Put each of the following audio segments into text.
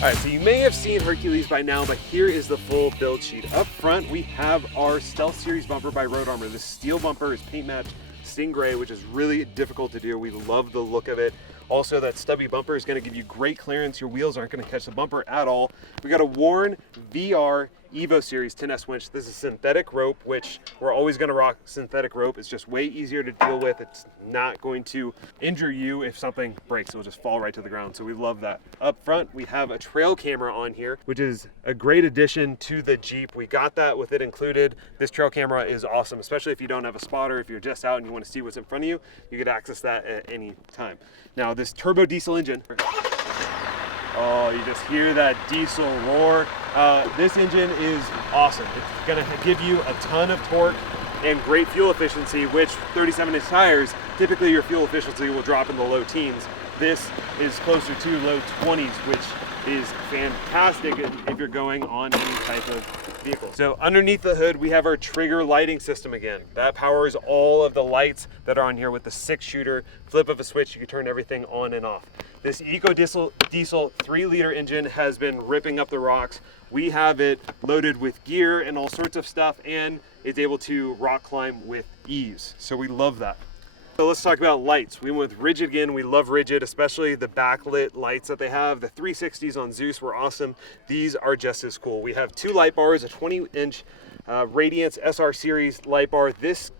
All right, so you may have seen Hercules by now, but here is the full build sheet. Up front, we have our Stealth Series bumper by Road Armor. This steel bumper is paint matched Stingray, which is really difficult to do. We love the look of it. Also, that stubby bumper is going to give you great clearance. Your wheels aren't going to catch the bumper at all. We got a Warn VR Evo Series 10S winch. This is synthetic rope, which we're always going to rock synthetic rope. It's just way easier to deal with. It's not going to injure you if something breaks. It'll just fall right to the ground. So we love that. Up front, we have a trail camera on here, which is a great addition to the Jeep. We got that with it included. This trail camera is awesome, especially if you don't have a spotter. If you're just out and you want to see what's in front of you, you get access that at any time. Now, this turbo diesel engine, oh, you just hear that diesel roar. This engine is awesome. It's gonna give you a ton of torque and great fuel efficiency, which 37-inch tires, typically your fuel efficiency will drop in the low teens. This is closer to low 20s, which is fantastic if you're going on any type of vehicle. So underneath the hood, we have our trigger lighting system again. That powers all of the lights that are on here with the 6-shooter. Flip of a switch, you can turn everything on and off. This Eco Diesel 3-liter engine has been ripping up the rocks. We have it loaded with gear and all sorts of stuff, and it's able to rock climb with ease. So we love that. So let's talk about lights. We went with Rigid again. We love Rigid, especially the backlit lights that they have. The 360s on Zeus were awesome. These are just as cool. We have 2 light bars, a 20-inch Radiance SR series light bar. This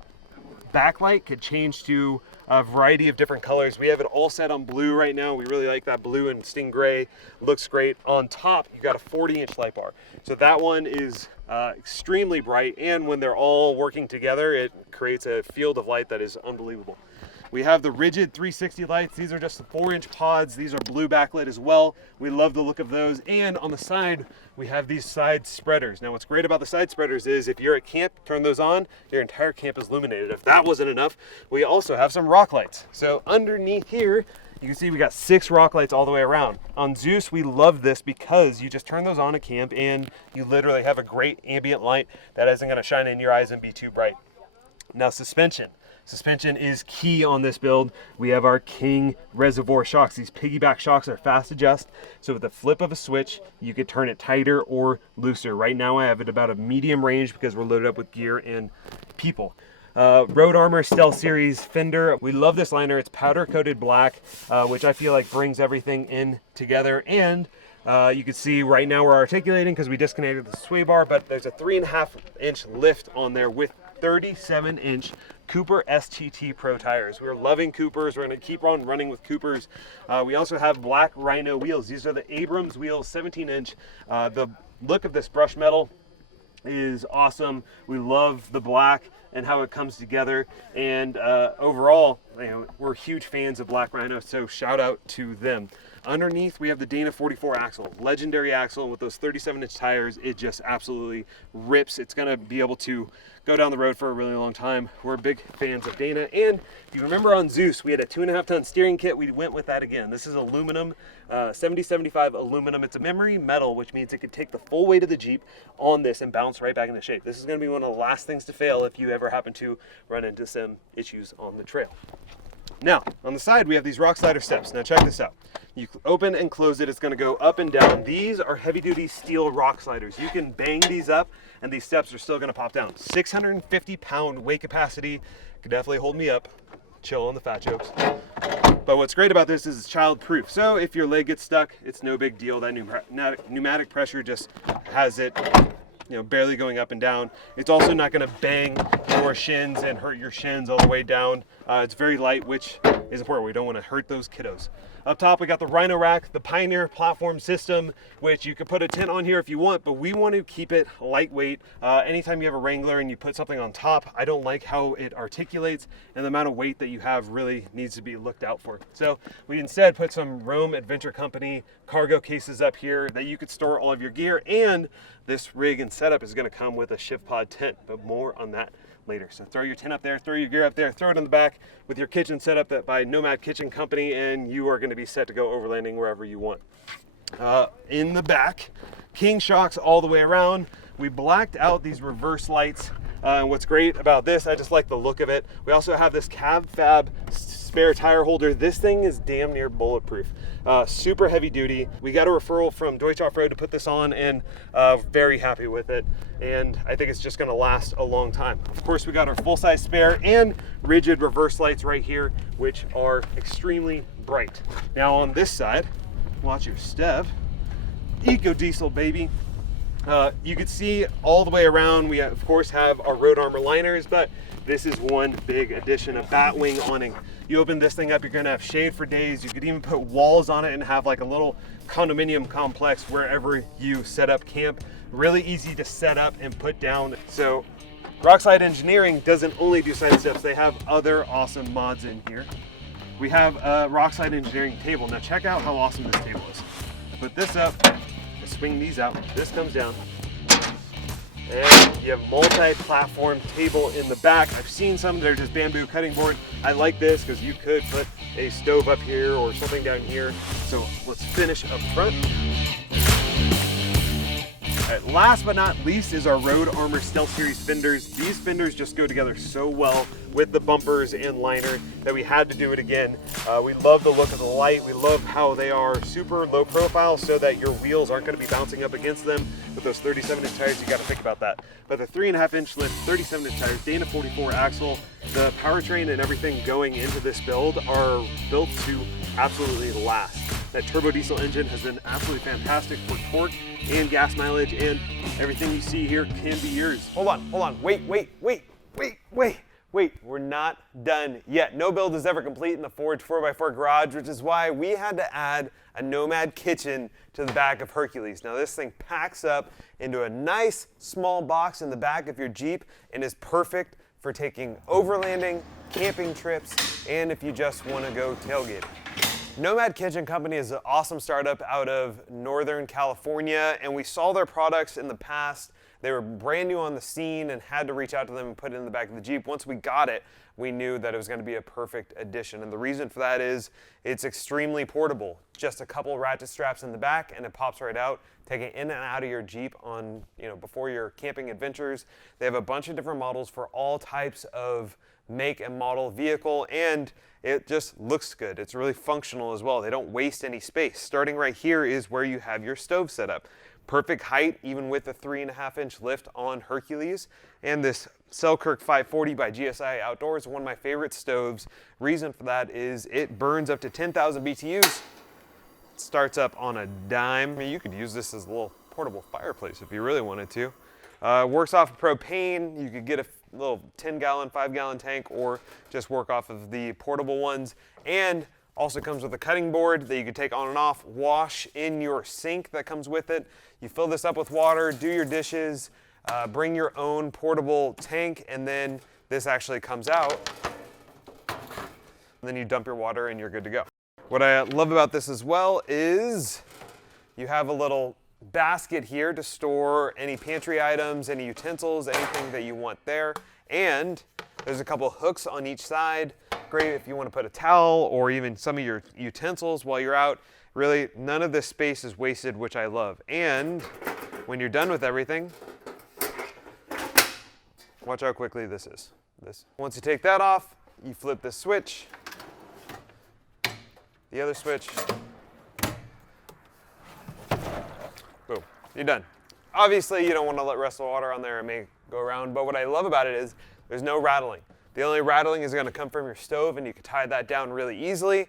backlight could change to a variety of different colors. We have it all set on blue right now. We really like that blue and Stingray. Looks great. On top, you got a 40-inch light bar. So that one is extremely bright, and when they're all working together, it creates a field of light that is unbelievable. We have the Rigid 360 lights. These are just the 4-inch pods. These are blue backlit as well. We love the look of those. And on the side, we have these side spreaders. Now, what's great about the side spreaders is if you're at camp, turn those on, your entire camp is illuminated. If that wasn't enough, we also have some rock lights. So underneath here, you can see we got 6 rock lights all the way around. On Zeus, we love this because you just turn those on at camp and you literally have a great ambient light that isn't gonna shine in your eyes and be too bright. Now, suspension. Suspension is key on this build. We have our King reservoir shocks. These piggyback shocks are fast adjust. So with the flip of a switch, you could turn it tighter or looser. Right now I have it about a medium range because we're loaded up with gear and people. Road Armor Stealth Series Fender. We love this liner. It's powder coated black, which I feel like brings everything in together. And you can see right now we're articulating because we disconnected the sway bar, but there's a 3.5-inch lift on there with 37-inch Cooper STT Pro tires. We're loving Coopers. We're going to keep on running with Coopers. We also have black Rhino wheels. These are the Abrams Wheels 17-inch. The look of this brush metal is awesome. We love the black and how it comes together. And overall, we're huge fans of Black Rhino, so shout out to them. Underneath, we have the Dana 44 axle, legendary axle. With those 37-inch tires, it just absolutely rips. It's gonna be able to go down the road for a really long time. We're big fans of Dana. And if you remember on Zeus, we had a 2.5-ton steering kit. We went with that again. This is aluminum, 7075 aluminum. It's a memory metal, which means it could take the full weight of the Jeep on this and bounce right back into shape. This is gonna be one of the last things to fail if you ever happen to run into some issues on the trail. Now, on the side, we have these rock slider steps. Now check this out. You open and close it, it's gonna go up and down. These are heavy duty steel rock sliders. You can bang these up and these steps are still gonna pop down. 650-pound weight capacity, could definitely hold me up. Chill on the fat jokes. But what's great about this is it's child proof. So if your leg gets stuck, it's no big deal. That pneumatic pressure just has it barely going up and down. It's also not gonna bang your shins and hurt your shins all the way down. It's very light, which is important. We don't wanna hurt those kiddos. Up top, we got the Rhino Rack, the Pioneer platform system, which you could put a tent on here if you want, but we want to keep it lightweight. Anytime you have a Wrangler and you put something on top, I don't like how it articulates, and the amount of weight that you have really needs to be looked out for. So we instead put some Rome Adventure Company cargo cases up here that you could store all of your gear, and this rig and setup is gonna come with a Shiftpod tent, but more on that later. So throw your tent up there, throw your gear up there, throw it in the back with your kitchen set up by Nomad Kitchen Company, and you are going to be set to go overlanding wherever you want. In the back, King shocks all the way around We blacked out these reverse lights. And what's great about this, I just like the look of it. We also have this cab fab spare tire holder. This thing is damn near bulletproof. Super heavy duty. We got a referral from Doetsch Offroad to put this on, and very happy with it. And I think it's just gonna last a long time. Of course, we got our full-size spare and rigid reverse lights right here, which are extremely bright. Now on this side, watch your step. Eco diesel, baby. You can see all the way around. We of course have our road armor liners, but this is one big addition, a Batwing awning. You open this thing up, you're gonna have shade for days. You could even put walls on it and have like a little condominium complex wherever you set up camp. Really easy to set up and put down. So Rockside Engineering doesn't only do side steps, they have other awesome mods in here. We have a Rockside Engineering table. Now check out how awesome this table is. Put this up, swing these out, this comes down, and you have multi-platform table in the back. I've seen some that are just bamboo cutting board. I like this because you could put a stove up here or something down here. So let's finish up front. All right, last but not least is our Road Armor Stealth Series fenders. These fenders just go together so well with the bumpers and liner that we had to do it again. We love the look of the light. We love how they are super low profile so that your wheels aren't going to be bouncing up against them. With those 37-inch tires, you got to think about that. But the 3.5-inch lift, 37-inch tires, Dana 44 axle, the powertrain and everything going into this build are built to absolutely last. That turbo diesel engine has been absolutely fantastic for torque and gas mileage, and everything you see here can be yours. Hold on, wait. We're not done yet. No build is ever complete in the Forged 4x4 garage, which is why we had to add a Nomad Kitchen to the back of Hercules. Now this thing packs up into a nice small box in the back of your Jeep and is perfect for taking overlanding, camping trips, and if you just want to go tailgating. Nomad Kitchen Company is an awesome startup out of Northern California, and we saw their products in the past. They were brand new on the scene and had to reach out to them and put it in the back of the Jeep. Once we got it, we knew that it was going to be a perfect addition. And the reason for that is it's extremely portable. Just a couple ratchet straps in the back and it pops right out. Take it in and out of your Jeep on, before your camping adventures. They have a bunch of different models for all types of make and model vehicle, and it just looks good. It's really functional as well. They don't waste any space. Starting right here is where you have your stove set up. Perfect height, even with the 3.5-inch lift on Hercules. And this Selkirk 540 by GSI Outdoors is one of my favorite stoves. Reason for that is it burns up to 10,000 BTUs. It starts up on a dime. I mean, you could use this as a little portable fireplace if you really wanted to. Works off of propane. You could get a little 10-gallon, 5-gallon tank, or just work off of the portable ones. And also comes with a cutting board that you can take on and off, wash in your sink that comes with it. You fill this up with water, do your dishes, bring your own portable tank, and then this actually comes out. And then you dump your water and you're good to go. What I love about this as well is you have a little basket here to store any pantry items, any utensils, anything that you want there. And there's a couple hooks on each side. Great if you want to put a towel or even some of your utensils while you're out. Really, none of this space is wasted, which I love. And when you're done with everything, watch how quickly this is. Once you take that off, you flip this switch, the other switch, boom, you're done. Obviously, you don't want to let rest of the water on there, it may go around, but what I love about it is there's no rattling. The only rattling is going to come from your stove, and you can tie that down really easily.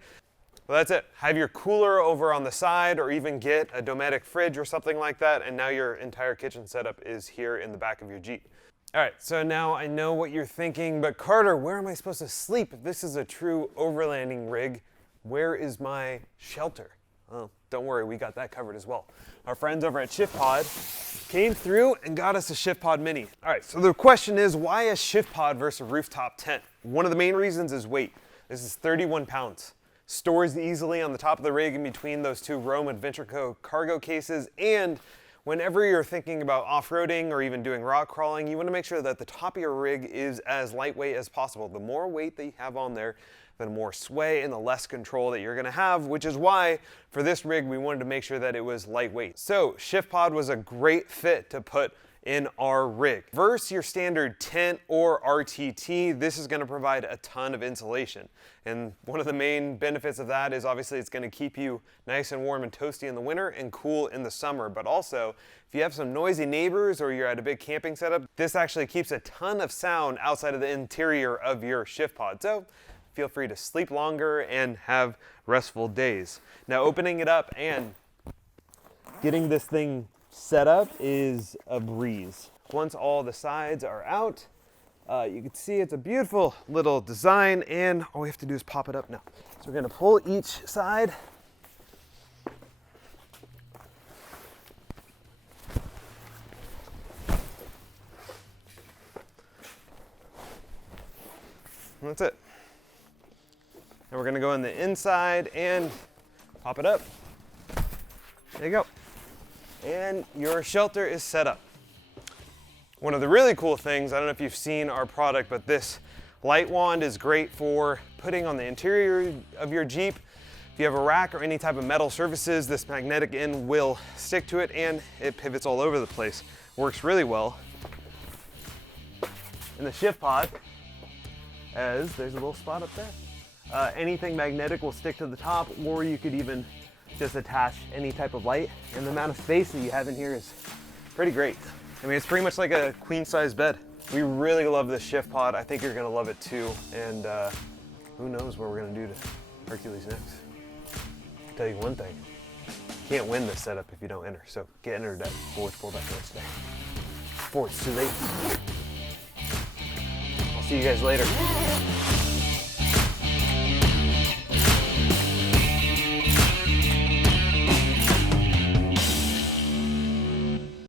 Well, that's it. Have your cooler over on the side, or even get a Dometic fridge or something like that, and now your entire kitchen setup is here in the back of your Jeep. All right, so now I know what you're thinking, but Carter, where am I supposed to sleep? If this is a true overlanding rig, where is my shelter? Well, don't worry, we got that covered as well. Our friends over at Shiftpod came through and got us a Shiftpod Mini. All right, so the question is, why a Shiftpod versus a Rooftop Tent? One of the main reasons is weight. This is 31 pounds. Stores easily on the top of the rig in between those two Rome Adventure Co. cargo cases, and whenever you're thinking about off-roading or even doing rock crawling, you want to make sure that the top of your rig is as lightweight as possible. The more weight that you have on there, the more sway and the less control that you're going to have, which is why for this rig we wanted to make sure that it was lightweight. So Shiftpod was a great fit to put in our rig. Versus your standard tent or RTT, this is gonna provide a ton of insulation. And one of the main benefits of that is obviously it's gonna keep you nice and warm and toasty in the winter and cool in the summer. But also, if you have some noisy neighbors or you're at a big camping setup, this actually keeps a ton of sound outside of the interior of your Shiftpod. So feel free to sleep longer and have restful days. Now, opening it up and getting this thing set up is a breeze. Once all the sides are out, you can see it's a beautiful little design, and all we have to do is pop it up now. So we're gonna pull each side. And that's it. And we're gonna go in the inside and pop it up. There you go. And your shelter is set up. One of the really cool things, I don't know if you've seen our product, but this light wand is great for putting on the interior of your Jeep. If you have a rack or any type of metal surfaces, this magnetic end will stick to it and it pivots all over the place. Works really well. In the Shiftpod, as there's a little spot up there. Anything magnetic will stick to the top, or you could even just attach any type of light, and the amount of space that you have in here is pretty great. I mean, it's pretty much like a queen size bed. We really love this Shiftpod. I think you're gonna love it too, and who knows what we're gonna do to Hercules next. I'll tell you one thing, you can't win this setup if you don't enter, so get entered at Forged4x4 today. Before it's too late. I'll see you guys later.